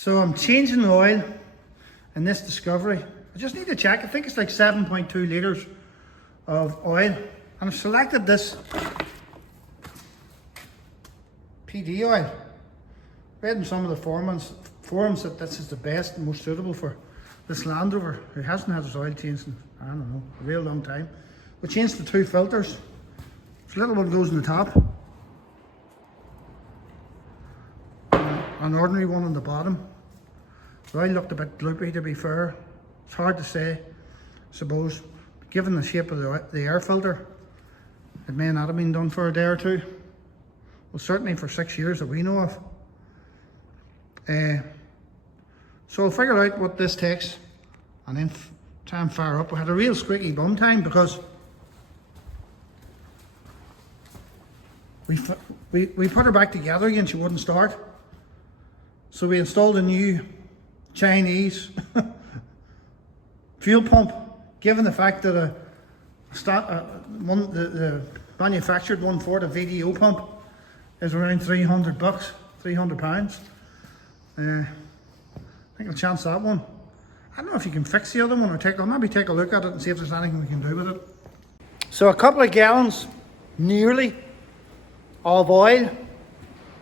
So I'm changing the oil in this Discovery. I just need to check. I think it's like 7.2 litres of oil. And I've selected this PD oil. Read in some of the forums that this is the best and most suitable for this Land Rover, who hasn't had his oil changed in, I don't know, a real long time. We changed the 2 filters. There's a little one goes in the top, an ordinary one on the bottom. The oil looked a bit gloopy, to be fair. It's hard to say, I suppose. Given the shape of the air filter, it may not have been done for a day or two. Well, certainly for 6 years that we know of. So I'll figure out what this takes and then try and fire up. We had a real squeaky bum time because we put her back together again, she wouldn't start. So we installed a new Chinese fuel pump, given the fact that the manufactured one for the VDO pump is around $300, £300. I think I'll chance that one. I don't know if you can fix the other one, or maybe take a look at it and see if there's anything we can do with it. So a couple of gallons, nearly, of oil,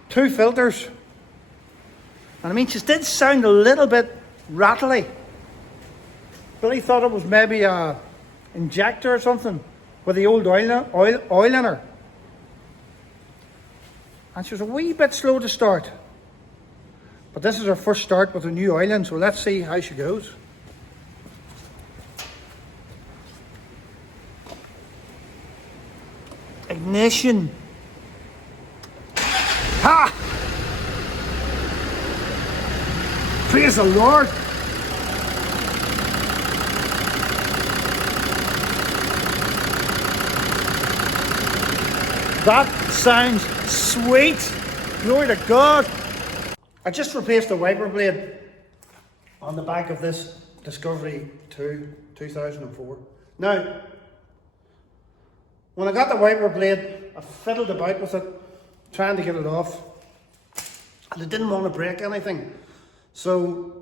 2 filters. And I mean, she did sound a little bit rattly. Billy thought it was maybe a injector or something with the old oil in her. And she was a wee bit slow to start. But this is her first start with a new oil in, so let's see how she goes. Ignition. Ha! Praise the Lord. That sounds sweet. Glory to God. I just replaced the wiper blade on the back of this Discovery 2 2004. Now, when I got the wiper blade, I fiddled about with it, trying to get it off, and I didn't want to break anything. So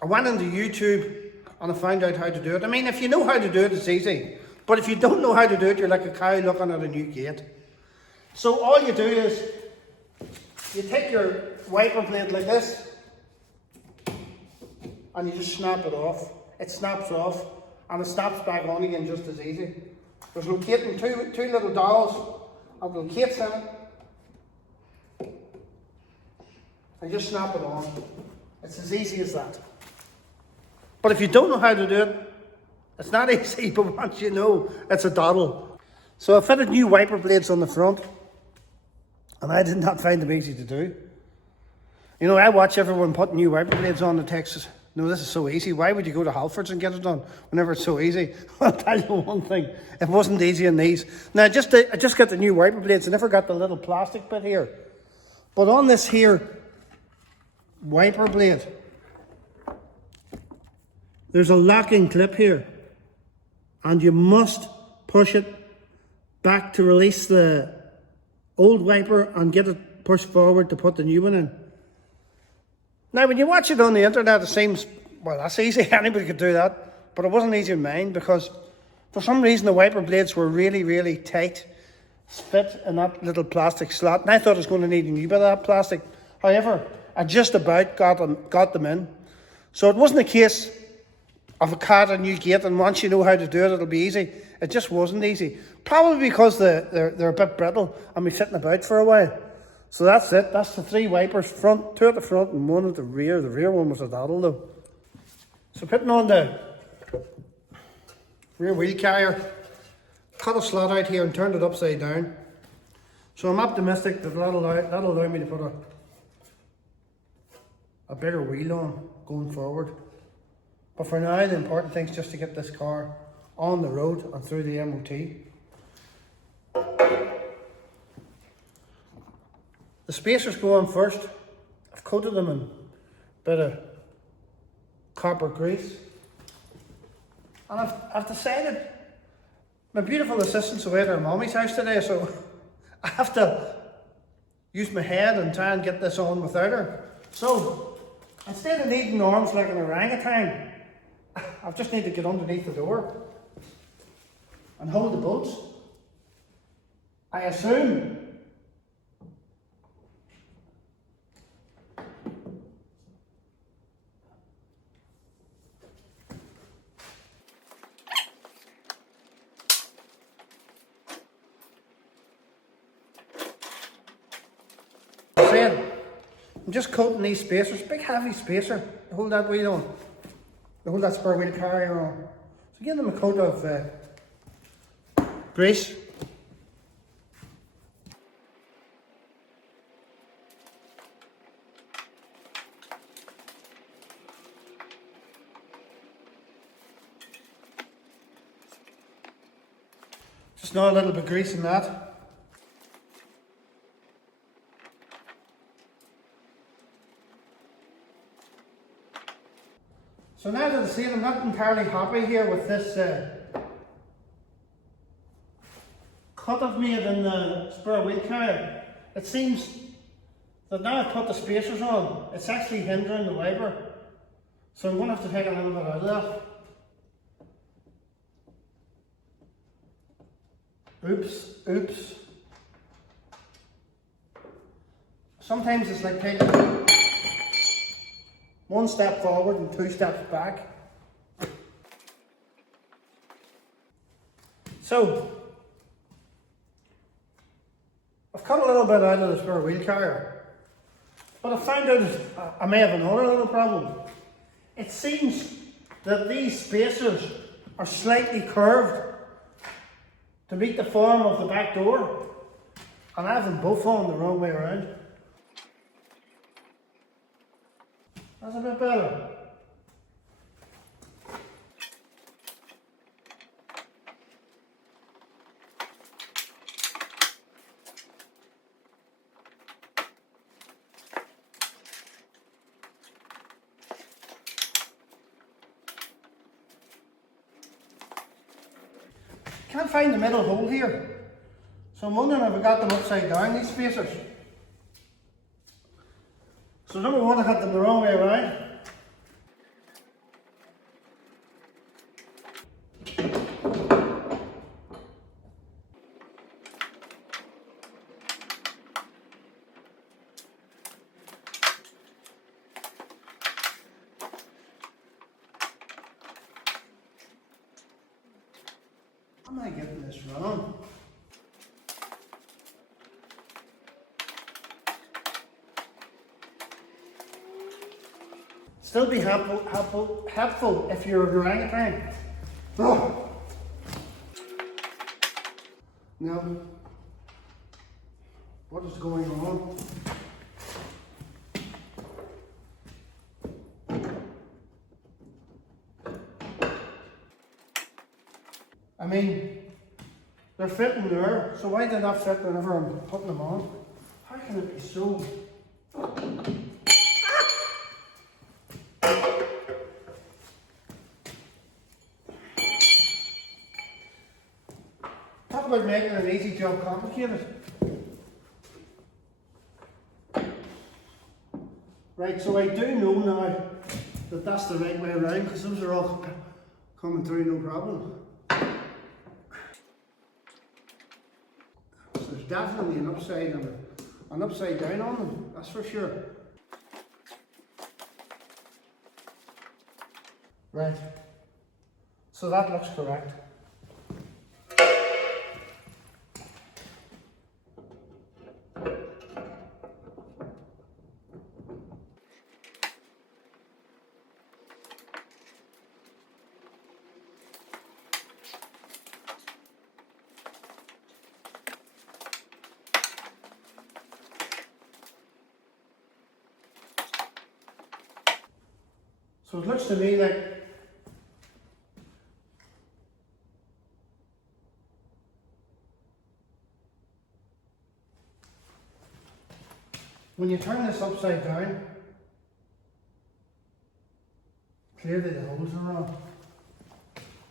I went into YouTube and I found out how to do it. I mean, if you know how to do it, it's easy. But if you don't know how to do it, you're like a cow looking at a new gate. So all you do is, you take your wiper blade like this, and you just snap it off. It snaps off, and it snaps back on again just as easy. There's locating two little dowels, and locates in it, and just snap it on. It's as easy as that. But if you don't know how to do it, it's not easy, but once you know, it's a doddle. So I fitted new wiper blades on the front, and I did not find them easy to do. You know, I watch everyone put new wiper blades on the Texas. No, this is so easy. Why would you go to Halfords and get it done whenever it's so easy? I'll tell you one thing, it wasn't easy in these. Now, I just got the new wiper blades. I never got the little plastic bit here. But on this here wiper blade, there's a locking clip here, and you must push it back to release the old wiper and get it pushed forward to put the new one in. Now, when you watch it on the internet, it seems, well, that's easy. Anybody could do that. But it wasn't easy in mine, because for some reason the wiper blades were really, really tight, fit in that little plastic slot. And I thought I was going to need a new bit of that plastic. However, I just about got them in. So it wasn't a case of a cat and new gate, and once you know how to do it, it'll be easy. It just wasn't easy. Probably because they're a bit brittle and we're sitting about for a while. So that's it. That's the 3 wipers, front, 2 at the front and 1 at the rear. The rear one was a doddle though. So putting on the rear wheel carrier, cut a slot out here and turned it upside down. So I'm optimistic that that'll allow me to put a bigger wheel on going forward. But for now, the important thing is just to get this car on the road and through the MOT. The spacers go on first. I've coated them in a bit of copper grease. And I've decided, my beautiful assistant's away at her mommy's house today, so I have to use my head and try and get this on without her. So Instead of needing arms like an orangutan, I just need to get underneath the door and hold the bolts. I assume. I'm just coating these spacers, big heavy spacer to hold that wheel on, to hold that spare wheel carrier on. So give them a coat of grease. Just know a little bit of grease in that. So now that I see it, I'm not entirely happy here with this cut I've made in the spare wheel carrier. It seems that now I've put the spacers on, it's actually hindering the wiper. So I'm going to have to take a little bit out of that. Oops. Sometimes it's like taking one step forward and 2 steps back. So, I've cut a little bit out of the spare wheel carrier, but I found out I may have another little problem. It seems that these spacers are slightly curved to meet the form of the back door, and I have them both on the wrong way around. That's a bit better. Can't find the middle hole here. So I'm wondering if I got them upside down, these spacers. So number one, I had them the wrong way around. Am I getting this wrong? Still be helpful if you're an orangutan. Oh. Now, what is going on? I mean, they're fitting there, so why do they not fit whenever I'm putting them on? How can it be so? Talk about making an easy job complicated. Right, so I do know now that that's the right way around, because those are all coming through no problem. So there's definitely an upside and an upside down on them, that's for sure. Right, so that looks correct. So it looks to me like when you turn this upside down, clearly the holes are wrong.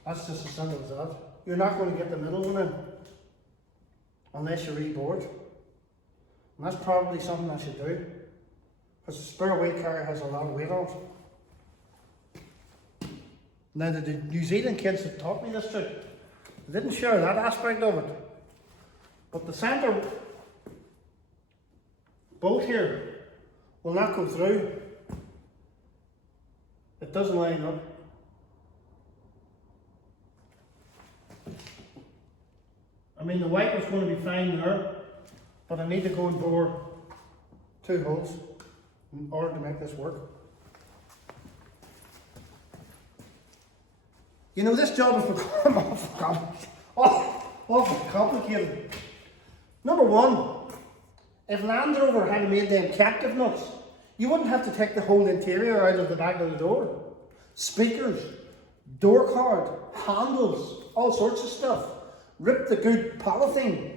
That's just as simple as that. You're not going to get the middle one in unless you reboard. And that's probably something I should do. because the spare wheel carrier has a lot of weight on it. Now the New Zealand kids that taught me this trick, they didn't share that aspect of it. But the centre bolt here will not go through. It doesn't line up. I mean, the wiper's going to be fine there, but I need to go and bore 2 holes in order to make this work. You know, this job has become awful complicated. Number one, if Land Rover had made them captive nuts, you wouldn't have to take the whole interior out of the back of the door. Speakers, door card, handles, all sorts of stuff. Rip the good polythene.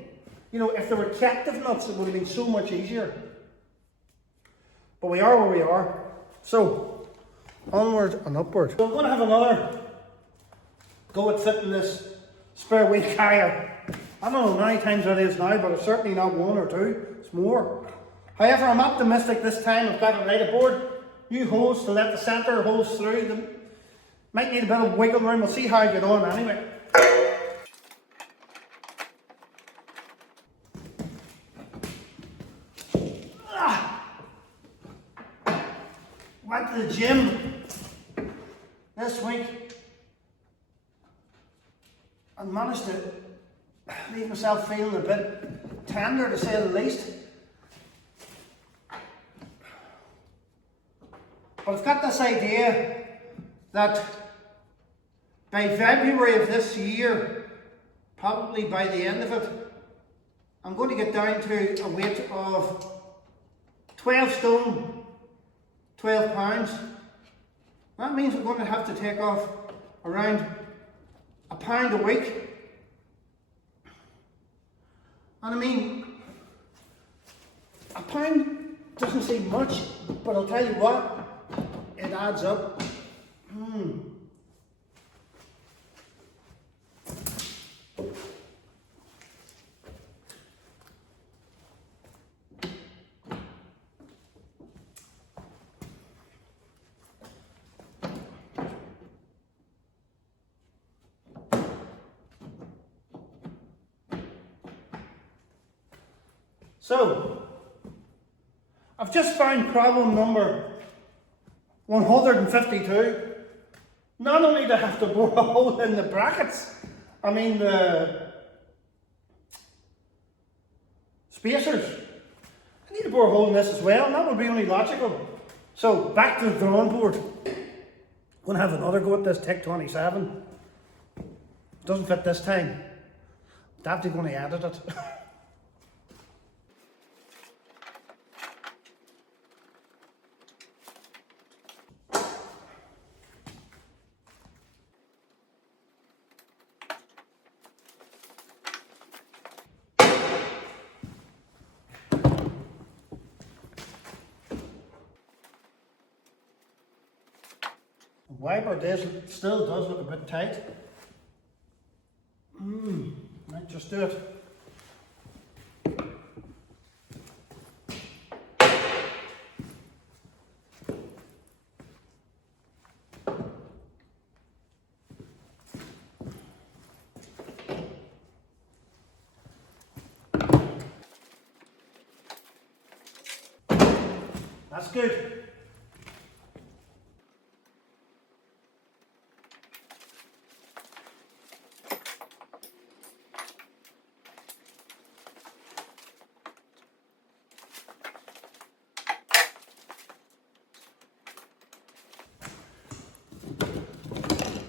You know, if there were captive nuts, it would have been so much easier. But we are where we are. So, onward and upward. So I'm going to have another go at fitting this spare wheel carrier. I don't know how many times that is now, but it's certainly not 1 or 2. It's more. However, I'm optimistic this time. I've got it right aboard. New holes to let the centre holes through. Them. Might need a bit of wiggle room. We'll see how I get on anyway. Went to the gym this week and managed to leave myself feeling a bit tender, to say the least. But I've got this idea that by February of this year, probably by the end of it, I'm going to get down to a weight of 12 stone, 12 pounds. That means I'm going to have to take off around £1 pound a week. And I mean, £1 pound doesn't seem much, but I'll tell you what, it adds up. So, I've just found problem number 152. Not only do I have to bore a hole in the brackets, I mean the spacers. I need to bore a hole in this as well, and that would be only logical. So, back to the drawing board. I'm going to have another go at this TIC 27. Doesn't fit this time. I'm definitely going to edit it. The wiper still does look a bit tight. Might just do it. That's good.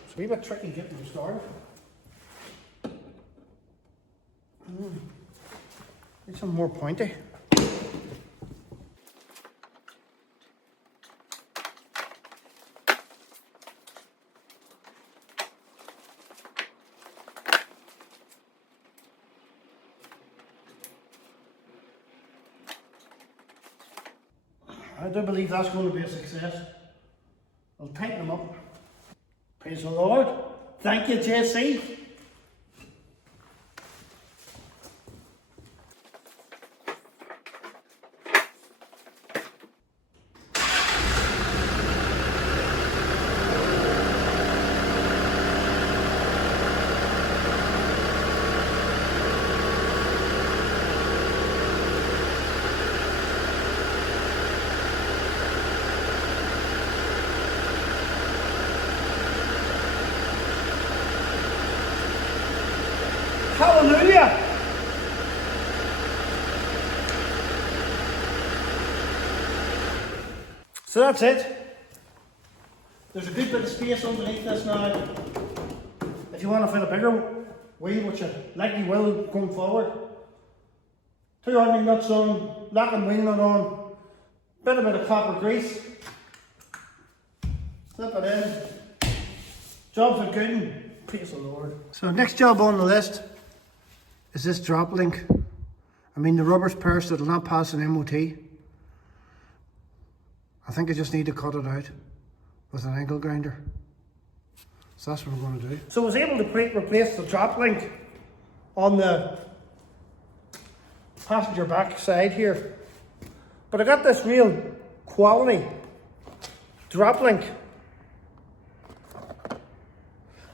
It's a wee bit tricky getting them started. Need some more pointy. I do believe that's going to be a success. I'll tighten them up. Praise the Lord. Thank you, JC. So that's it. There's a good bit of space underneath this now. If you want to fit a bigger wheel, which you likely will going forward. 2 hardening nuts on, locking wheel nut on, a bit of copper grease. Slip it in. Job's a good one. Praise the Lord. So next job on the list is this drop link. I mean, the rubber's pursed, it'll not pass an MOT. I think I just need to cut it out with an angle grinder. So that's what I'm going to do. So I was able to replace the drop link on the passenger back side here. But I got this real quality drop link.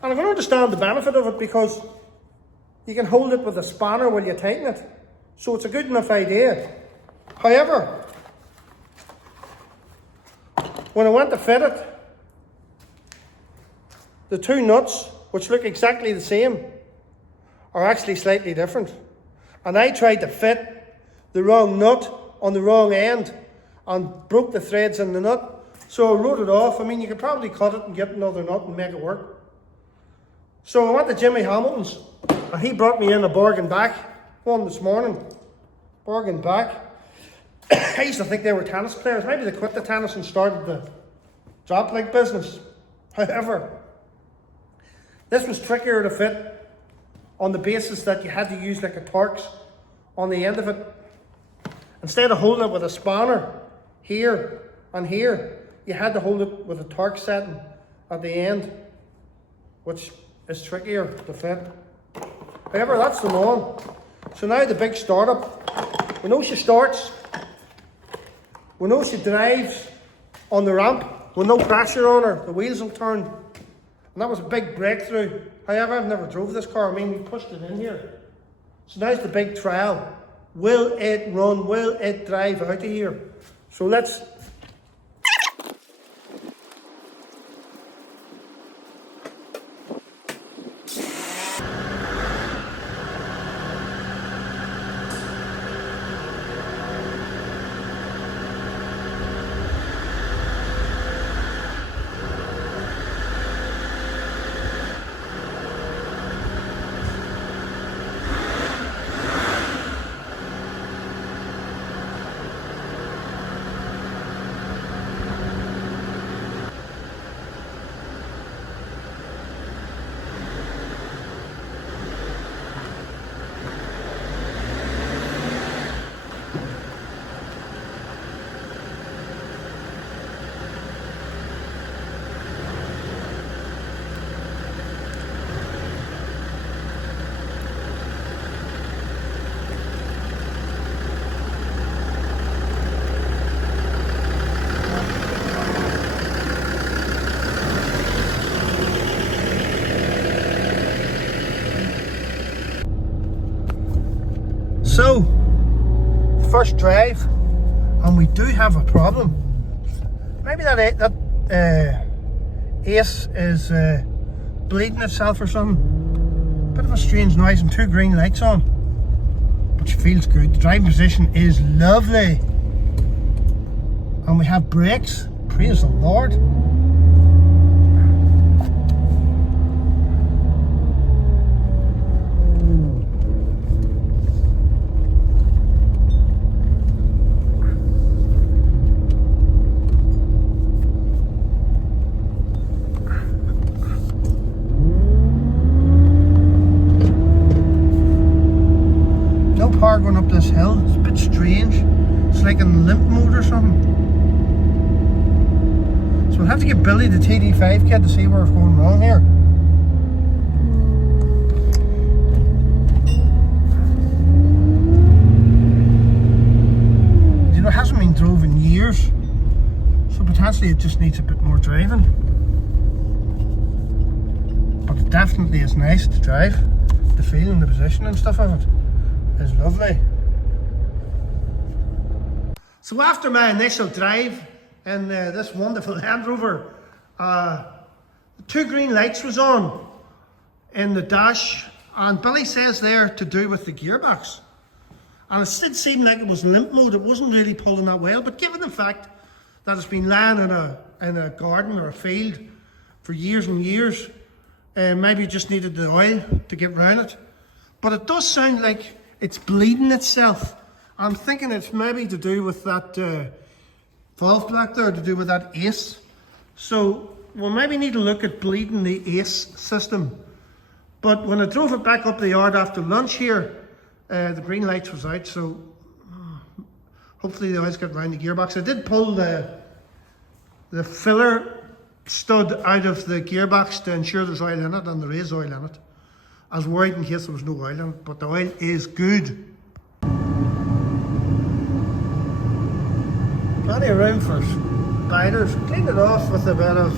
And I can understand the benefit of it because you can hold it with a spanner while you tighten it. So it's a good enough idea. However, when I went to fit it, the 2 nuts, which look exactly the same, are actually slightly different. And I tried to fit the wrong nut on the wrong end and broke the threads in the nut. So I wrote it off. I mean, you could probably cut it and get another nut and make it work. So I went to Jimmy Hamilton's and he brought me in a bargain back one this morning. Bargain back. I used to think they were tennis players. Maybe they quit the tennis and started the drop link business. However, this was trickier to fit on the basis that you had to use like a Torx on the end of it. Instead of holding it with a spanner here and here, you had to hold it with a Torx setting at the end, which is trickier to fit. However, that's the on. So now the big startup. We know she starts. We know she drives on the ramp with no pressure on her. The wheels will turn. And that was a big breakthrough. However, I've never drove this car. I mean, we pushed it in here. So now's the big trial. Will it run? Will it drive out of here? So let's... So, first drive, and we do have a problem. Maybe that ace is bleeding itself or something. Bit of a strange noise and 2 green lights on, but she feels good. The driving position is lovely, and we have brakes. Praise the Lord. Going up this hill, it's a bit strange. It's like in limp mode or something. So we'll have to get Billy, the TD5 kid, to see where it's going wrong here. You know, it hasn't been drove in years, so potentially it just needs a bit more driving. But it definitely is nice to drive. The feel and the position and stuff of it is lovely. So after my initial drive in this wonderful Land Rover, the 2 green lights was on in the dash, and Billy says there to do with the gearbox. And it did seem like it was limp mode, it wasn't really pulling that well, but given the fact that has been lying in a garden or a field for years and years. Maybe just needed the oil to get round it. But it does sound like it's bleeding itself. I'm thinking it's maybe to do with that valve black there, to do with that ace. So we'll maybe need to look at bleeding the ace system. But when I drove it back up the yard after lunch here, the green lights was out, so hopefully the oil's got round the gearbox. I did pull the filler stud out of the gearbox to ensure there's oil in it, and there is oil in it. I was worried in case there was no oil in it, but the oil is good. Plenty of room for spiders. Cleaned it off with a bit of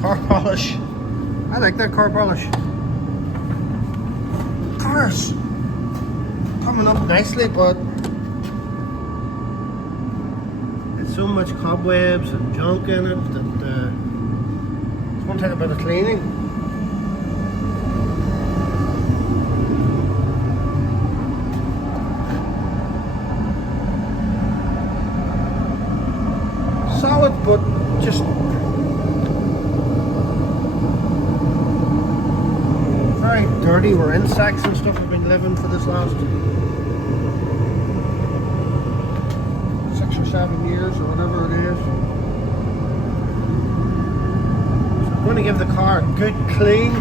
car polish. I like that car polish. Car's coming up nicely, but there's so much cobwebs and junk in it that it's going to take a bit of cleaning. Solid, but just very dirty where insects and stuff have been living for this last 6 or 7 years or whatever it is. So I'm going to give the car a good clean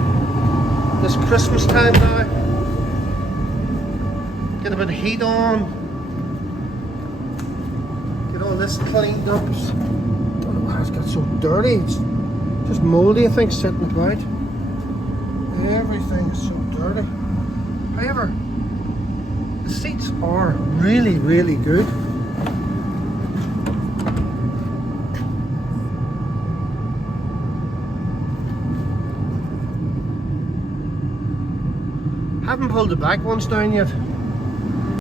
this Christmas time now. Get a bit of heat on. Get all this cleaned up. Don't know why it's got so dirty. It's just mouldy, I think, sitting about. Everything is so dirty. However, the seats are really, really good. Haven't pulled the back ones down yet.